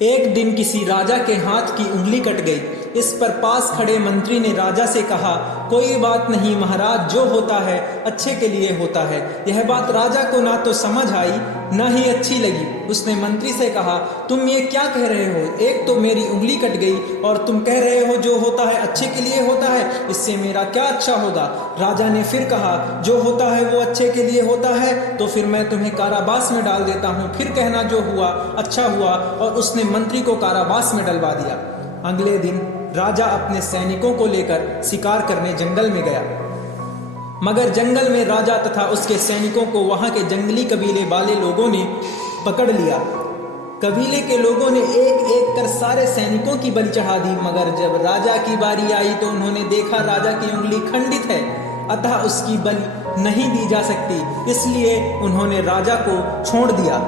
एक दिन किसी राजा के हाथ की उंगली कट गई। इस पर पास खड़े मंत्री ने राजा से कहा, कोई बात नहीं महाराज, जो होता है अच्छे के लिए होता है। यह बात राजा को ना तो समझ आई न ही अच्छी लगी। उसने मंत्री से कहा, तुम ये क्या कह रहे हो? एक तो मेरी उंगली कट गई और तुम कह रहे हो जो होता है अच्छे के लिए होता है। इससे मेरा क्या अच्छा होगा? राजा ने फिर कहा, जो होता है वो अच्छे के लिए होता है, तो फिर मैं तुम्हें कारावास में डाल देता हूँ, फिर कहना जो हुआ अच्छा हुआ। और उसने मंत्री को कारावास में डलवा दिया। अगले दिन राजा अपने सैनिकों को लेकर शिकार करने जंगल में गया, मगर जंगल में राजा तथा उसके सैनिकों को वहां के जंगली कबीले वाले लोगों ने पकड़ लिया। कबीले के लोगों ने एक एक कर सारे सैनिकों की बलि चढ़ा दी, मगर जब राजा की बारी आई तो उन्होंने देखा राजा की उंगली खंडित है, अतः उसकी बलि नहीं दी जा सकती। इसलिए उन्होंने राजा को छोड़ दिया।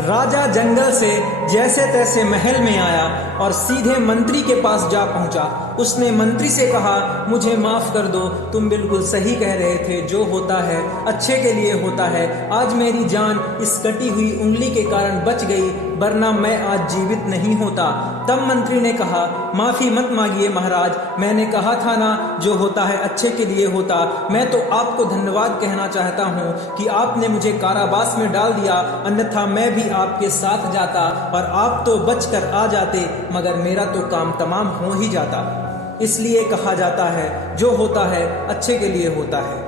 राजा जंगल से जैसे तैसे महल में आया और सीधे मंत्री के पास जा पहुंचा। उसने मंत्री से कहा, मुझे माफ कर दो, तुम बिल्कुल सही कह रहे थे, जो होता है अच्छे के लिए होता है। आज मेरी जान इस कटी हुई उंगली के कारण बच गई, वरना मैं आज जीवित नहीं होता। तब मंत्री ने कहा, माफी मत मांगिए महाराज, मैंने कहा था ना जो होता है अच्छे के लिए होता। मैं तो आपको धन्यवाद कहना चाहता हूँ कि आपने मुझे कारावास में डाल दिया, अन्यथा मैं भी आपके साथ जाता और आप तो बचकर आ जाते, मगर मेरा तो काम तमाम हो ही जाता। इसलिए कहा जाता है जो होता है अच्छे के लिए होता है।